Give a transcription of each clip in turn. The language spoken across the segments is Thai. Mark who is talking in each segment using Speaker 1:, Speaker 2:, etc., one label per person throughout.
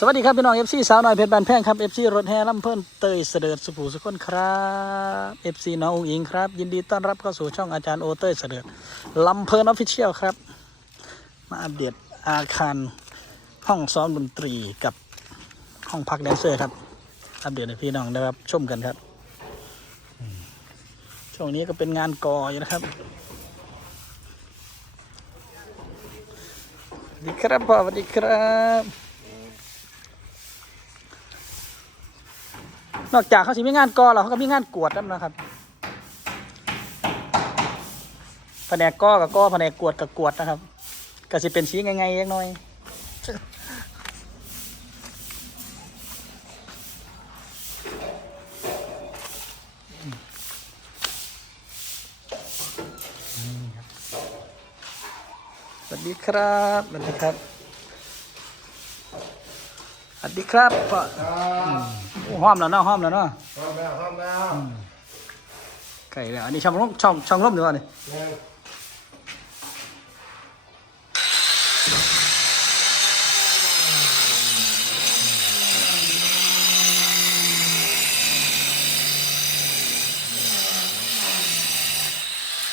Speaker 1: สวัสดีครับ พี่น้องเอฟซีสาวน้อยเพชรบานแพงครับเอฟซีรถแห่ลำเพิ่นเตยเสด็จสุภูสุคนครับเอฟซีน้องอุ๋งอิงครับ ยินดีต้อนรับเข้าสู่ช่องอาจารย์โอเตยเสด็จลำเพิ่นออฟฟิเชียลครับ มาอัปเดตอาคารห้องซ้อมดนตรีกับห้องพักแดนเซอร์ครับ อัปเดตให้พี่น้องได้รับชมกันครับ ช่วงนี้ก็เป็นงานก่ออยู่นะครับสวัสดีครับพ่อสวัสดีครับ นอกจากเขาสิมีงานกอแล้วเขาก็มีงานกวดนั่นนะครับแผนกกอกับก้อแผนกกวดกับกวดนะครับก็สิเป็นชี้ง่ายๆเล็กน้อยสวัสดีครับสวัสดีครับสวัสดีครับพ่อ ห้อมแล้วเนาะห้อมแล้วเนาะ
Speaker 2: ห้องแล้วห้องแล้ว
Speaker 1: ไก่แล้วอันนี้ช่องร่มช่องช่องร่มดีกว่านี่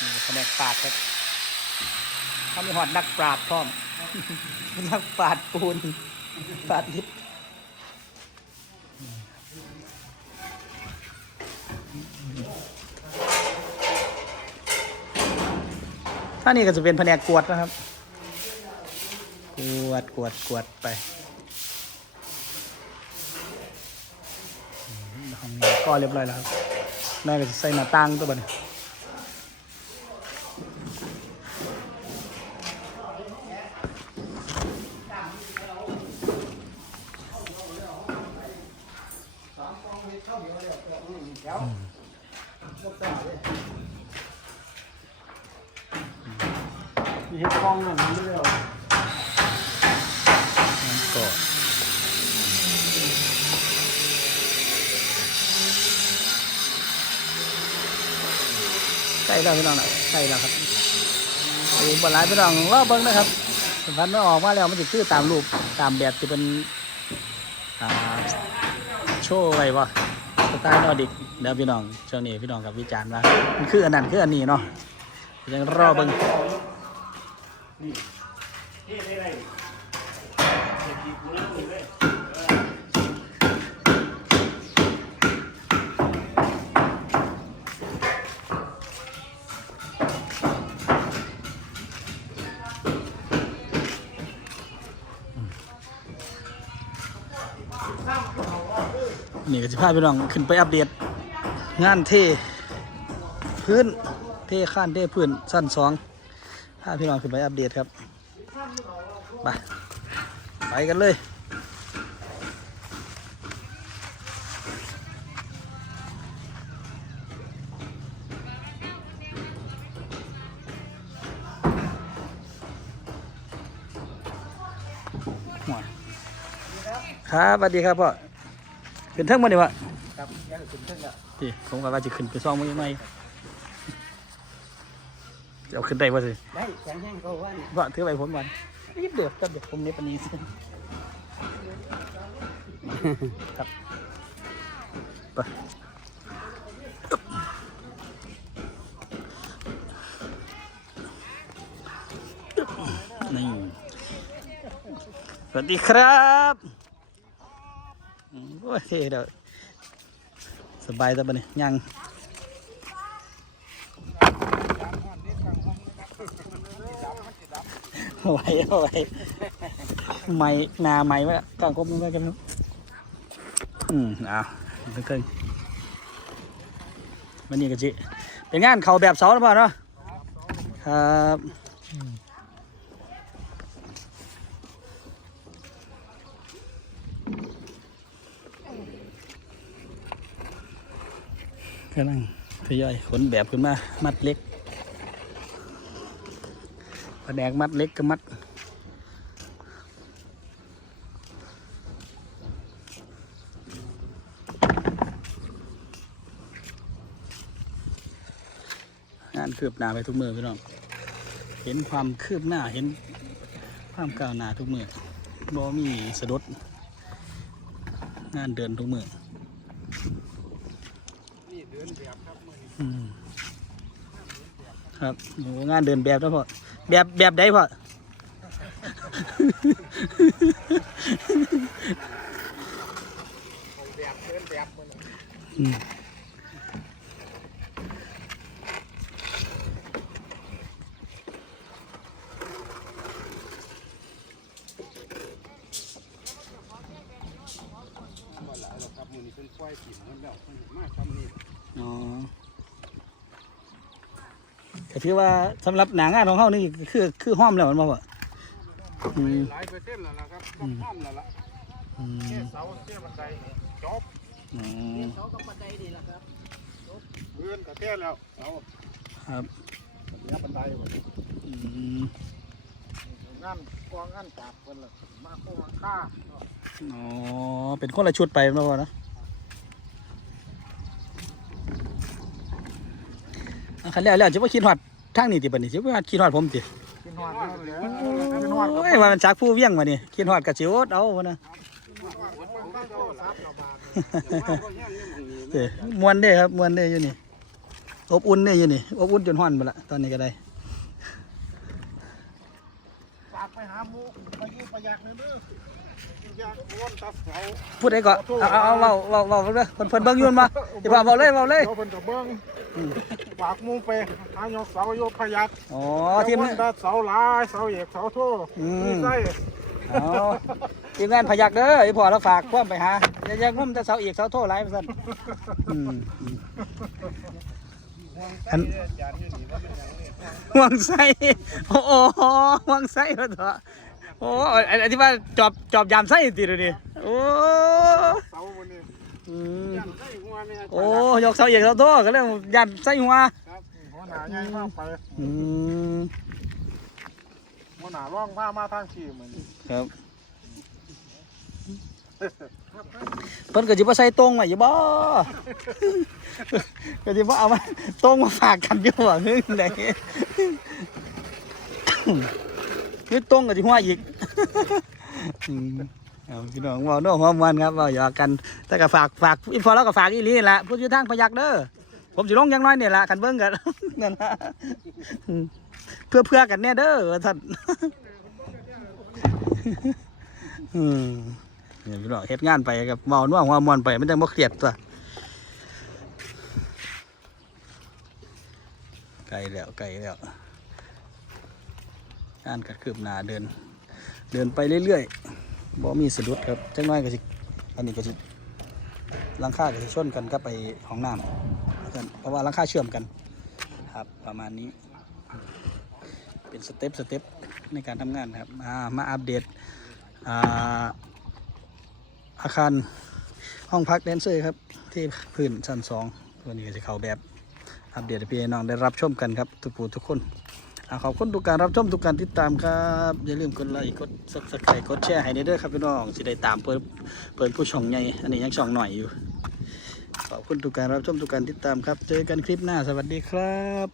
Speaker 2: หนึ่ง
Speaker 1: นี่แผนกปราดครับเขามีหอดนักปราดพร้อม นักปราดปูนปราดลิฟ ถ้านี่ก็จะเป็นแผนกกวดนะครับ กวดกวดกวดไปห้องนี้ก็เรียบร้อยแล้วครับแม่ก็จะใส่หน้าต่างตัวบัดน
Speaker 2: เห็ดกองนั่นไม่ได้เอา
Speaker 1: ก็ใกล้แล้วพี่น้องนะใกล้แล้วครับโอ้บหลายพี่น้องรอบเบิ้งนะครับสำคัญมันออกมาแล้วมันจะคือตามรูปตามแบบที่เป็นโชว์อะไรว้บ่สไตล์นอร์ดิกเดี๋ยวพี่น้องช่วงนี้พี่น้องกับวิจารณ์ว่ามันคืออันนั้นคืออันนี้เนาะยังรอเบิ้ง
Speaker 2: นี่นี่ได้เลยเห็ดดีกูเล่นเลย
Speaker 1: นี่ก็จะพาพี่น้องขึ้นไปอัปเดต งานเท พื้น เทข้านเทพื้นสั้นสอง พาพี่น้องขึ้นไปอัปเดตครับไปไปกันเลยหัวครับสวัสดีครับพ่อขึ้นเทิงมาดีวะ
Speaker 2: ครับยังถึงเท่านี้
Speaker 1: ที่ผมก็ว่าจะขึ้นไปซ่องมือไม่ จะเอาขึ้นได้ป่ะสิ
Speaker 2: ได้แข็งแห้งก็ว่านี่
Speaker 1: ว่าถือไปผมวันนิดเดียวก็เดี๋ยวผมนี้ปานนี้สิครับไปนี่สวัสดีครับอืมโอ้ยเดี๋ยวสบายแต่บันนี้ยัง เอาไว้เอาไว้ไม้นาไม้ไว้กลางคมไว้กันเนาะอืมเอ้าวเพิ่งวันนี้ก็จิเป็นงานเขาแบบเสาหรือเปล่าเนาะครับกำลังทยอยขนแบบขึ้นมา มัดเล็ก ผนกมัดเล็กกับมัด งานคืบหน้าไปทุกมือพี่น้อง เห็นความคืบหน้าเห็นความก้าวหน้าทุกมือบ่มีสะดุดงานเดินทุกมือ
Speaker 2: นี่เดินแบบครับมือนี้
Speaker 1: อืม ครับโหงานเดินแบบแล้วพ่อแบบแบบใดพ่อ
Speaker 2: แบบเดินแบบมือนี้
Speaker 1: อืม
Speaker 2: บ่หลายหรอกครับมือนี้เป็นควายถิ่นมันแล้วมันมากทำนี่
Speaker 1: อ๋อ ก็ถือว่าสำหรับหนังานของเขานี่คือคือห้อมแล้วมันบ่พ่ออืม
Speaker 2: หลายเปอร์เซ็นต์แล้วล่ะครับต้องทำแล้วล่ะ
Speaker 1: อืม
Speaker 2: แค่เสาแค่บันไดจบ
Speaker 1: อ๋อ
Speaker 2: เงินก็แค่แล้วเสา
Speaker 1: ครับ
Speaker 2: เหลือบันไดหมด
Speaker 1: อืม
Speaker 2: งานกองงานจากเพิ่นละมาโค้งค่า
Speaker 1: อ๋อเป็นคนละชุดไปแล้วพ่อเนาะ อะคันแล้วแล้วจะว่าคิดฮอดทางนี้ติบัดนี้สิว่าคิดฮอดผมติ
Speaker 2: กินหอดเลยกินหอด
Speaker 1: โอ้ยว่ามันชักผู้เวียงมานี่คิดฮอดกะสิโอดเอาวะนะเจ้มวนเด้ครับมวนเด้อยู่นี่อบอุ่นเด้อยู่นี่อบอุ่นจนฮ้อนหมดละตอนนี้ก็ได้
Speaker 2: ฝากไปหาหมูไปยืมประหยัดหน่อยเด้อ
Speaker 1: พูดได้ก่อนเอาเอาเอาเว้าเว้าเว้าเด้อเพิ่นเพิ่นเบิ่งอยู่มาสิว่าเว้าเลยเว้าเลย
Speaker 2: เพิ่นก็เบิ่งฝากหมูไปหายกเสาโยกประหยัด
Speaker 1: อ๋อทีม
Speaker 2: เดี๋ยวมันตัดเสาหลายเสาเอกเสาโท
Speaker 1: อืม
Speaker 2: นี่ใส่
Speaker 1: อ๋อทีมงานพยักเด้อไอ้พ่อเราฝากความไปหาอย่าอย่างุ่มแต่เสาเอกเสาโทหลายซั่นอืมอืมอัน
Speaker 2: จานอยู่นี่ว่าเป็นหยังนี่
Speaker 1: ห่วงไส้โอ้โหห่วงไส้ว่าเถอะ โอ้อันอันที่ว่าจอบจอบยามไส้ติเดี๋ยวนี้โอ้
Speaker 2: เสาบนนี้
Speaker 1: อืม
Speaker 2: ยันได้หัวนี่
Speaker 1: โอ้ยกเสาเอกเสาโทก็เรื่องยันไส้หัว
Speaker 2: ครับหัวหน้าใหญ่มากไป
Speaker 1: อืม
Speaker 2: หัวหน้าร่องผ้ามาทางขี่เหมือน
Speaker 1: ครับเพิ่นก็สิบ่ใส่ตรงไว้อยู่บ่ก็สิบ่เอามาตรงมาฝากกันอยู่บ่ฮึ่งได นี่ตรงก็สิหัวอีกอืมเอาพี่น้องเว้าโน้หัวมันครับเว้าหยอกกันแต่ก็ฝากฝากอีพอแล้วก็ฝากอีลีนี่ล่ะผู้อยู่ทางพยักเด้อผมสิลงอย่างน้อยเนี่ยละคันเบิ่งกันนั่นล่ะเพื่อเพื่อกันแน่เด้อท่านเนี่ยพี่น้องเฮ็ดงานไปกับเมาน่วงหัวมวนไปไมันจังบ่เครียดตัวไกลแล้วไกลแล้ว งานก็คืบหนาเดิน เดินไปเรื่อยๆบ่มีสะดุดครับจังน้อยก็สิอันนี้ก็สิลังค่าก็สิชนกันกับไปห้องน้ำเพราะว่าลังค่าเชื่อมกันครับประมาณนี้ เป็นสเต็ปสเต็ปในการทำงานครับมามาอัปเดตอาอาคารห้องพักแดนเซอร์ครับที่พื้นชั้นสองตัวนี้จะเข้าแบบอัปเดตให้พี่น้องได้รับชมกันครับทุกผู้ทุกคน ขอบคุณทุกการรับชมทุกการติดตามครับ อย่าลืมกดไลค์กดซับสไครต์กดแชร์ให้ในเด้อครับพี่น้องสิได้ตามเปิดเปิดผู้ช่องใหญ่อันนี้ยังช่องหน่อยอยู่ ขอบคุณทุกการรับชมทุกการติดตามครับ เจอกันคลิปหน้าสวัสดีครับ